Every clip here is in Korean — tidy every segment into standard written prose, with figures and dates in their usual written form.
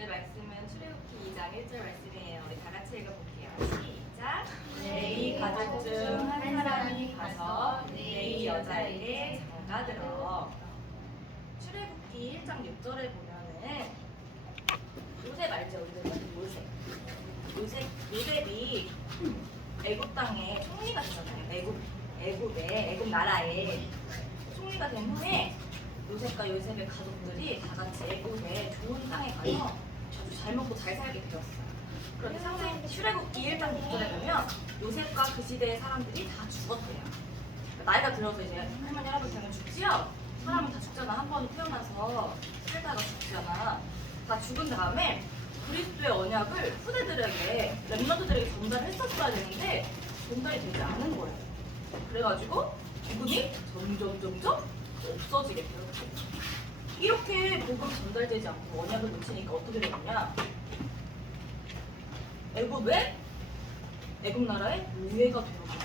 오늘 말씀은 출애굽기 2장 1절 말씀이에요. 우리 다 같이 읽어볼게요. 시작. 네 가족 중 한 사람이 가서 네 여자에게 장가들어. 출애굽기 1장 6절에 보면은 요셉 알죠? 우리들 요셉이 애굽 땅에 총리가 되잖아요. 애굽 나라에 총리가 된 후에 요셉과 요셉의 가족들이 다 같이 애굽에 좋은 땅에 가서 아주 잘 먹고 잘 살게 되었어요. 그런데 상세히 출애굽기 1장 6절에 보면 요셉과 그 시대의 사람들이 다 죽었대요. 나이가 들어서 이제 할머니 할아버지 되면 죽지요? 사람은 다 죽잖아. 한 번 태어나서 살다가 죽잖아. 다 죽은 다음에 그리스도의 언약을 후대들에게 렘넌트들에게 전달했었어야 되는데 전달이 되지 않은 거예요. 그래가지고 복음이 점점 없어지게 되었어요. 이렇게 복음 전달되지 않고 언약을 놓치니까 어떻게 되느냐? 애굽 나라의 노예가 되어버려요.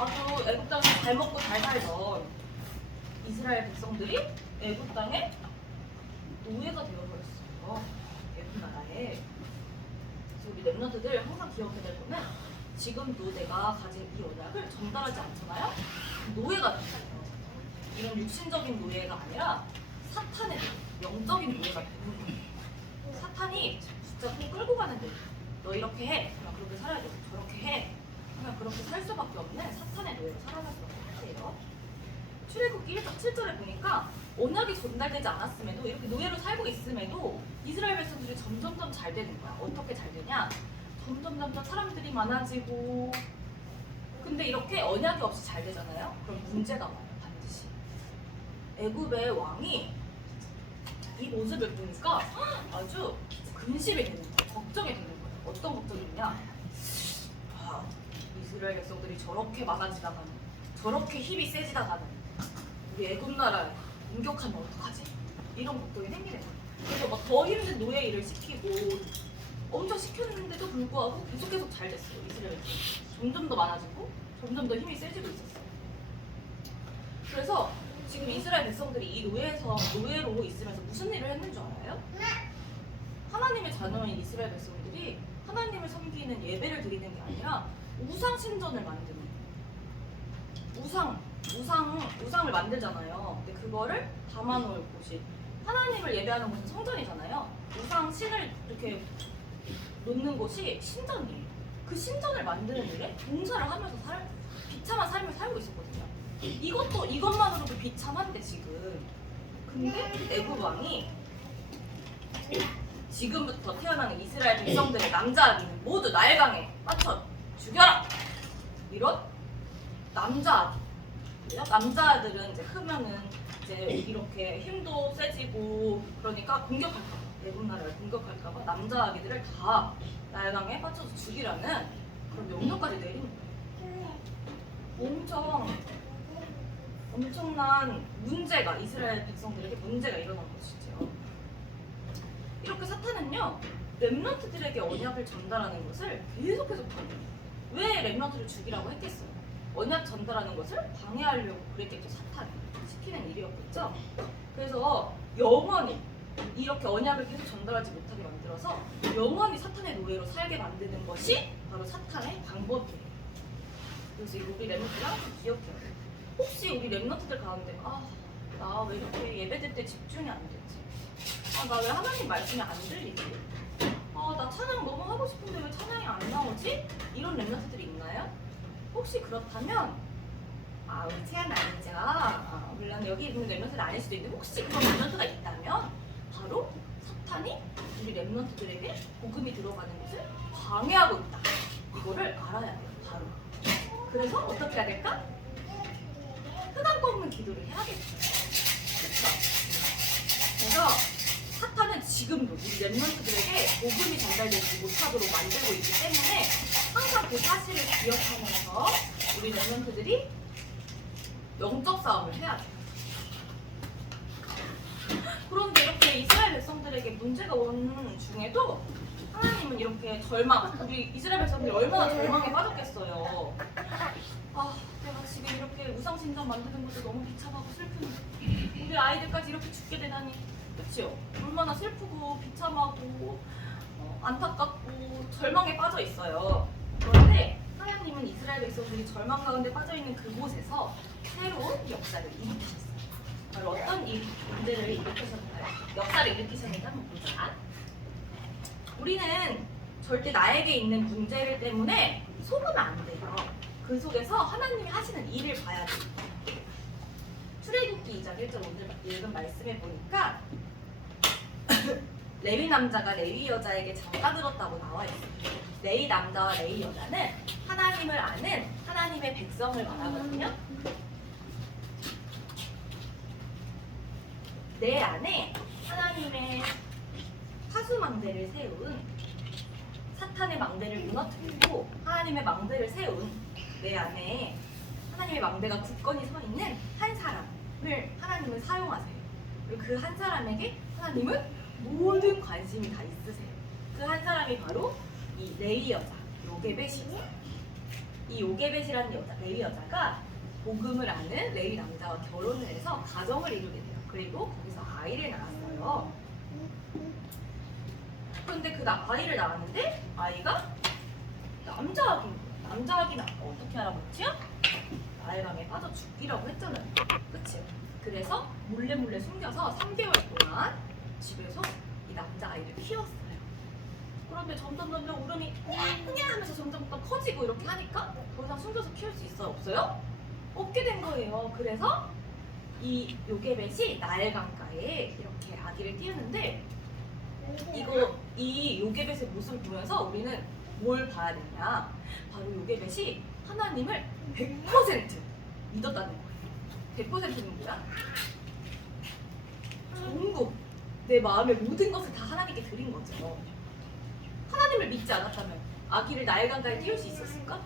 아주 애굽 땅에서 잘 먹고 잘 살던 이스라엘 백성들이 애굽 땅에 노예가 되어버렸어요. 애굽 나라에. 그래서 우리 렘넌트들 항상 기억해야 될 거는 지금도 내가 가진 이 언약을 전달하지 않잖아요? 노예가 됐어요. 이런 육신적인 노예가 아니라 사탄의 영적인 노예가 되는 거예요. 사탄이 진짜 꼭 끌고 가는데 너 이렇게 해, 그냥 그렇게 살아야 돼. 저렇게 해, 그냥 그렇게 살 수밖에 없는 사탄의 노예로 살아갈 수밖에 없어요. 출애굽기 1장 7절에 보니까 언약이 전달되지 않았음에도 이렇게 노예로 살고 있음에도 이스라엘 백성들이 점점점 잘 되는 거야. 어떻게 잘 되냐? 점점 사람들이 많아지고. 근데 이렇게 언약이 없이 잘 되잖아요? 그럼 문제가 와요. 반드시. 애굽의 왕이 이 모습을 보니까 아주 근심이 되는 거예요. 걱정이 되는 거예요. 어떤 걱정이냐? 이스라엘 백성들이 저렇게 많아지다가는, 저렇게 힘이 세지다가는 우리 애굽 나라에 공격하면 어떡하지? 이런 걱정이 생기는 거예요. 그래서 막 더 힘든 노예 일을 시키고 엄청 시켰는데도 불구하고 계속 잘 됐어요. 이스라엘 백성이 점점 더 많아지고 점점 더 힘이 세지고 있었어요. 그래서 지금 이스라엘 백성들이 이 노예로 있으면서 무슨 일을 했는 줄 알아요? 하나님의 자녀인 이스라엘 백성들이 하나님을 섬기는 예배를 드리는 게 아니라 우상 신전을 만드는 우상을 만들잖아요. 근데 그거를 담아놓을 곳이, 하나님을 예배하는 곳은 성전이잖아요. 우상 신을 이렇게 놓는 곳이 신전이에요. 그 신전을 만드는 일에 봉사를 하면서 비참한 삶을 살고 있었거든요. 이것만으로도 비참한데 지금. 근데 애굽 왕이 지금부터 태어나는 이스라엘 백성들의 남자 아기는 모두 나일강에 빠쳐 죽여라! 이런 남자 아기. 남자들은 이제 크면은 이제 이렇게 힘도 세지고 그러니까 공격할까봐, 애굽 나라를 공격할까봐 남자 아기들을 다 나일강에 빠져서 죽이라는 그런 명령까지 내린 거예요. 엄청난 문제가, 이스라엘 백성들에게 문제가 일어난 것이죠. 이렇게 사탄은요, 렘넌트들에게 언약을 전달하는 것을 계속해서 방해해요. 왜 렘넌트를 죽이라고 했겠어요? 언약 전달하는 것을 방해하려고 그랬겠죠. 사탄이 시키는 일이었겠죠. 그래서 영원히 이렇게 언약을 계속 전달하지 못하게 만들어서 영원히 사탄의 노예로 살게 만드는 것이 바로 사탄의 방법이에요. 그래서 이거 우리 렘넌트랑 기억해야 돼요. 혹시 우리 렘넌트들 가운데 나 왜 이렇게 예배될 때 집중이 안 되지? 나 왜 하나님 말씀이 안 들리지? 나 찬양 너무 하고 싶은데 왜 찬양이 안 나오지? 이런 렘넌트들이 있나요? 혹시 그렇다면 우리 채연 아니죠? 물론 여기 있는 렘넌트는 아닐 수도 있는데 혹시 그런 렘넌트가 있다면 바로 사탄이 우리 렘넌트들에게 복음이 들어가는 것을 방해하고 있다. 이거를 알아야 돼요. 바로. 그래서 어떻게 해야 될까? 흑암 꺾는 기도를 해야겠어요. 그렇죠? 그래서 사탄은 지금도 우리 렘넌트들에게 복음이 전달되지 못하도록 만들고 있기 때문에 항상 그 사실을 기억하면서 우리 렘넌트들이 영적 싸움을 해야 돼요. 그런데 이렇게 이스라엘 백성들에게 문제가 오는 중에도 하나님은 이렇게 우리 이스라엘 백성들이 얼마나 절망에 빠졌겠어요. 내가 지금 이렇게 우상신전 만드는 것도 너무 비참하고 슬픈데 우리 아이들까지 이렇게 죽게 되다니 그치요? 얼마나 슬프고 비참하고 안타깝고 절망에 빠져 있어요. 그런데 하나님은 이스라엘 백성들이 절망 가운데 빠져 있는 그곳에서 새로운 역사를 일으키셨어요. 바로 어떤 문제를 일으키셨나요? 역사를 일으키셨는지 한번 보자. 우리는 절대 나에게 있는 문제를 때문에 속으면 안 돼요. 그 속에서 하나님이 하시는 일을 봐야 돼요. 출애굽기 2장 1절 오늘 읽은 말씀에 보니까 레위 남자가 레위 여자에게 장가들었다고 나와 있어요. 레위 남자와 레위 여자는 하나님을 아는 하나님의 백성을 말하거든요. 내 안에 하나님의 파수망대를 세운, 사탄의 망대를 무너뜨리고 하나님의 망대를 세운 내 안에 하나님의 망대가 굳건히 서 있는 한 사람을 하나님은 사용하세요. 그리고 그 한 사람에게 하나님은 모든 관심이 다 있으세요. 그 한 사람이 바로 이 레위 여자 요게벳이에요. 이 요게벳이라는 여자, 레위 여자가 복음을 아는 레위 남자와 결혼을 해서 가정을 이루게 돼요. 그리고 거기서 아이를 낳았어요. 그런데 그 아이를 낳았는데 아이가 남자아기인 거예요. 남자아기는 어떻게 알아봤지요? 나일강에 빠져 죽기라고 했잖아요. 그치? 그래서 몰래 숨겨서 3개월 동안 집에서 이 남자아이를 키웠어요. 그런데 점점 울음이 그냥 하면서 점점 더 커지고 이렇게 하니까 더 이상 숨겨서 키울 수 있어요? 없어요? 없게 된 거예요. 그래서 이 요게벳이 나일강가에 이렇게 아기를 띄우는데 이 요게벳의 모습을 보면서 우리는 뭘 봐야 되냐? 바로 요게벳이 하나님을 100% 믿었다는 거예요. 100%는 뭐야? 전부 내 마음의 모든 것을 다 하나님께 드린 거죠. 하나님을 믿지 않았다면 아기를 나일강가에 띄울 수 있었을까?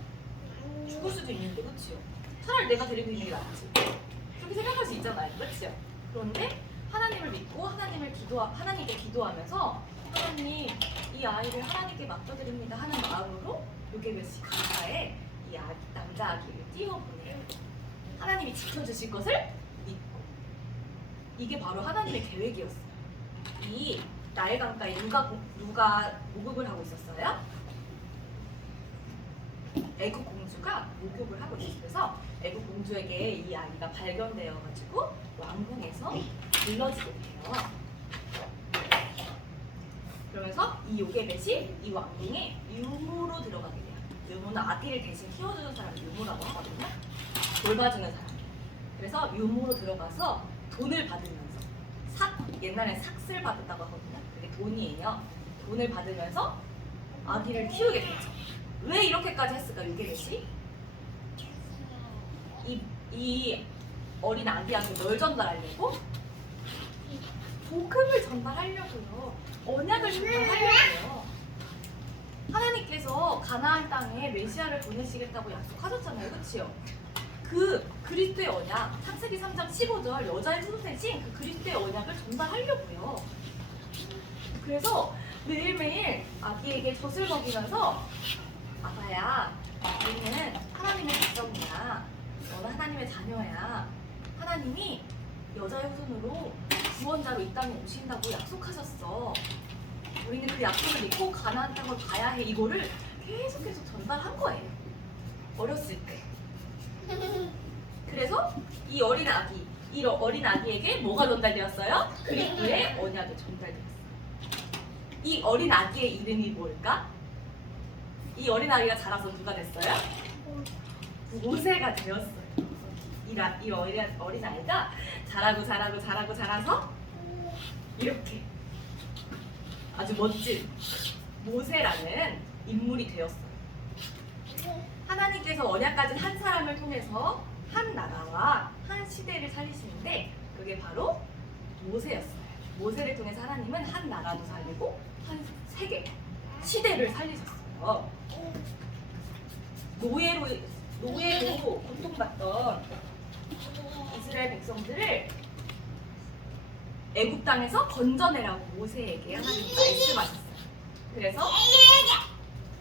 죽을 수도 있는데, 그치요? 차라리 내가 데리고 있는 게 낫지. 그렇게 생각할 수 있잖아요, 그치요? 그런데 하나님을 믿고 하나님께 기도하면서 하나님, 이 아이를 하나님께 맡겨드립니다 하는 마음으로 요게벳이 강가에 이 남자 아기를 띄워보내요. 하나님이 지켜주실 것을 믿고. 이게 바로 하나님의 계획이었어요. 이 나일강가에 누가 목욕을 하고 있었어요? 애국 공주가 목욕을 하고 있었어요. 그래서 애국 공주에게 이 아이가 발견되어가지고 왕궁에서 불러지게 돼요. 그러면서 이 요게벳이 이 왕궁에 유모로 들어가게 돼요. 유모는 아기를 대신 키워주는 사람을 유모라고 하거든요. 돌봐주는 사람. 그래서 유모로 들어가서 돈을 받으면서 옛날에 삭슬 받았다고 하거든요. 그게 돈이에요. 돈을 받으면서 아기를 키우게 되죠. 왜 이렇게까지 했을까, 요게벳이? 이 어린 아기한테 뭘 전달하려고? 복음을 전달하려고요. 언약을 전달하려고요. 하나님께서 가나안 땅에 메시아를 보내시겠다고 약속하셨잖아요. 그치요? 그 그리스도의 언약, 창세기 3장 15절 여자의 후손이신 그 그리스도의 언약을 전달하려고요. 그래서 매일매일 아기에게 젖을 먹이면서 아가야, 우리는 하나님의 백성이야. 너는 하나님의 자녀야. 하나님이 여자의 후손으로 구원자로 이 땅에 오신다고 약속하셨어. 우리는 그 약속을 믿고 가나안 땅을 가야 해. 이거를 계속 전달한 거예요. 어렸을 때. 그래서 이 어린 아기에게 뭐가 전달되었어요? 그리스도의 언약이 전달되었어요. 이 어린 아기의 이름이 뭘까? 이 어린 아기가 자라서 누가 됐어요? 모세가 되었어요. 이 어린 아이가 자라서 이렇게 아주 멋진 모세라는 인물이 되었어요. 하나님께서 언약 가진 한 사람을 통해서 한 나라와 한 시대를 살리시는데 그게 바로 모세였어요. 모세를 통해서 하나님은 한 나라도 살리고 한 세계, 시대를 살리셨어요. 노예로 고통받던 이스라엘 백성들을 애굽 땅에서 건져내라고 모세에게 하나님 말씀하셨어요. 그래서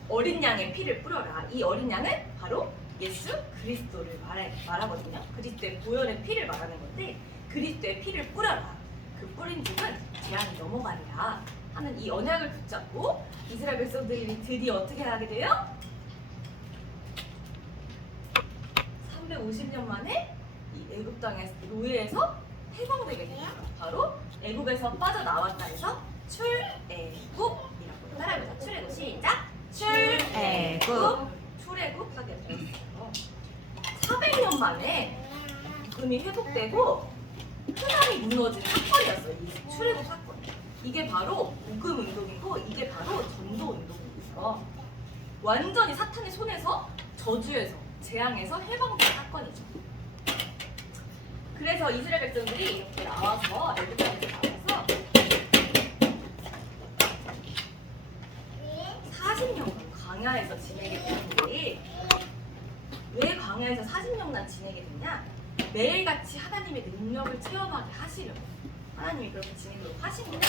어린 양의 피를 뿌려라. 이 어린 양은 바로 예수 그리스도를 말하거든요. 그리스도의 보혈의 피를 말하는 건데 그리스도의 피를 뿌려라. 그 뿌린집은 재앙이 넘어가리라 하는 이 언약을 붙잡고 이스라엘 백성들이 드디어 어떻게 하게 돼요? 350년 만에 이 애굽 땅의 노예에서 해방되게 돼요. 바로 애굽에서 빠져나왔다 해서 출애굽이라고. 따라해보자. 출애굽 시작. 출애굽. 출애굽 하게 되었어요. 400년 만에 복음이 회복되고 흔함이 무너진 사건이었어요. 이 출애굽 사건. 이게 바로 복음 운동이고 이게 바로 전도 운동이었어요. 완전히 사탄의 손에서 저주에서 재앙에서 해방된 사건이죠. 그래서 이스라엘 백성들이 이렇게 나와서 애굽 땅에서 나와서 40년간 광야에서 지내게 되는데 왜 광야에서 40년간 지내게 됐냐? 매일같이 하나님의 능력을 체험하게 하시려고 하나님이 그렇게 지내도록 하신 거예요.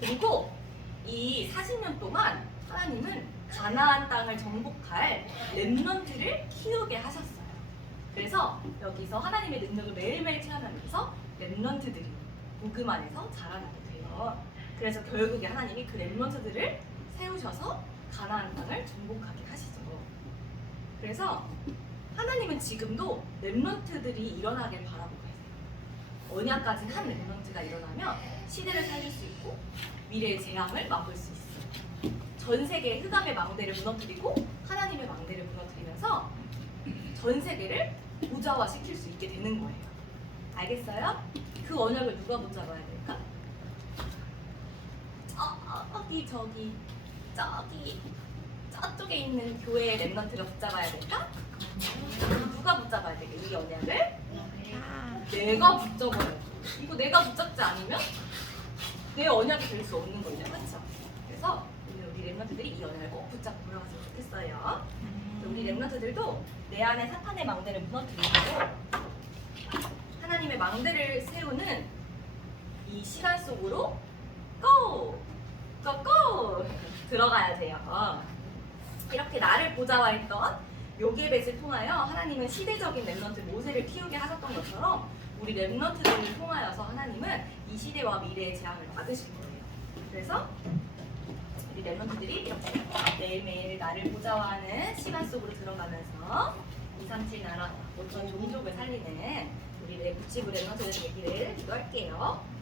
그리고 이 40년 동안 하나님은 가나안 땅을 정복할 렘넌트를 키우게 하셨어요. 그래서 여기서 하나님의 능력을 매일매일 체험하면서 렘넌트들이 복음 안에서 자라나게 돼요. 그래서 결국에 하나님이 그 렘넌트들을 세우셔서 가나안 땅을 정복하게 하시죠. 그래서 하나님은 지금도 렘넌트들이 일어나길 바라고 계세요. 언약 가진 한 렘넌트가 일어나면 시대를 살릴 수 있고 미래의 재앙을 막을 수 있어요. 전 세계의 흑암의 망대를 무너뜨리고 하나님의 망대를 무너뜨리면서 전 세계를 보좌화시킬 수 있게 되는 거예요. 알겠어요? 그 언약을 누가 붙잡아야 될까? 저기 저쪽에 있는 교회의 렘넌트가 붙잡아야 될까? 누가 붙잡아야 되게 이 언약을? 내가 붙잡아야 돼. 이거 내가 붙잡지 않으면 내 언약이 될 수 없는 거죠, 그렇죠? 그래서 우리 렘넌트들이 이 언약을 꼭 붙잡고 돌아갔으면 좋겠어요. 우리 렘넌트들도 내 안에 사탄의 망대를 무너뜨리고 하나님의 망대를 세우는 이 시간 속으로 고! 들어가야 돼요. 이렇게 나를 보좌화했던 요게벳을 통하여 하나님은 시대적인 렘넌트 모세를 키우게 하셨던 것처럼 우리 렘넌트들을 통하여서 하나님은 이 시대와 미래의 재앙을 막으실 거예요. 그래서 우리 렘넌트들이 이렇게 매일매일 나를 보좌화하는 시간 속으로 들어가면서 237 나라 5천 종족을 살리는 우리 구치부 렘넌트들 되기를 기도할게요.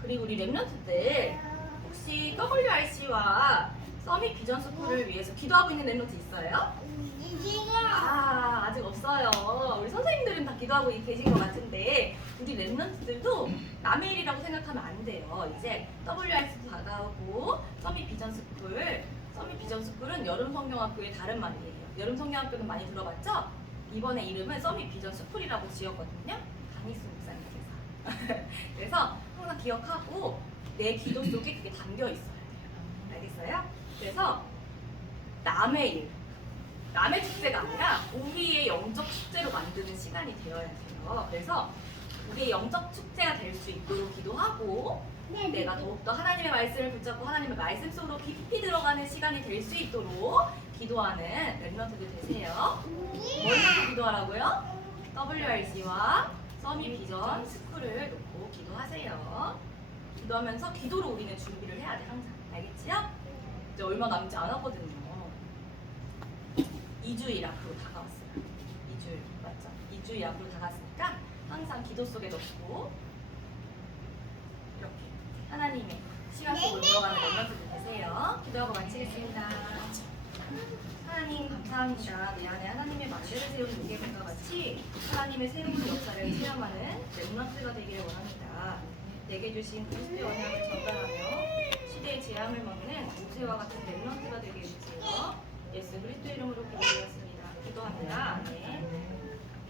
그리고 우리 렘넌트들 혹시 WRC와 서밋 비전 스쿨을 위해서 기도하고 있는 렘넌트 있어요? 아직 없어요. 우리 선생님들은 다 기도하고 계신 것 같은데 우리 렘넌트들도 남의 일이라고 생각하면 안 돼요. 이제 WRC도 다가오고 서밋 비전 스쿨은 여름 성경학교의 다른 말이에요. 여름 성경학교는 많이 들어봤죠? 이번에 이름은 서밋 비전 스쿨이라고 지었거든요. 강희수 목사님께서. 그래서 항상 기억하고 내 기도 속에 그게 담겨 있어야 돼요. 알겠어요? 그래서 남의 축제가 아니라 우리의 영적 축제로 만드는 시간이 되어야 돼요. 그래서 우리의 영적 축제가 될 수 있도록 기도하고 내가 더욱더 하나님의 말씀을 붙잡고 하나님의 말씀 속으로 깊이 들어가는 시간이 될 수 있도록 기도하는 렘넌트들 되세요. 뭘로 기도하라고요? WRC와 서밋 비전 스쿨을 놓고 기도하세요. 기도하면서 기도로 우리는 준비를 해야 돼 항상. 알겠지요? 이제 얼마 남지 않았거든요. 2주일 앞으로 다가왔어요. 2주일 맞죠? 2주일 앞으로 다가왔으니까 항상 기도 속에 넣고 이렇게 하나님의 시간 속으로 들어가는 렘넌트들 되세요. 기도하고 마치겠습니다. 하나님 감사합니다. 내 안에 하나님의 만대를 세우는 요게벳과 같이 하나님의 새로운 역사를 체험하는 렘넌트가 되기를 원합니다. 내게 주신 그리스도의 언약을 전달하며 시대의 재앙을 막는 모세와 같은 렘넌트가 되게 해주세요. 예수 그리스도 이름으로 기도드렸습니다. 기도합니다. 아멘.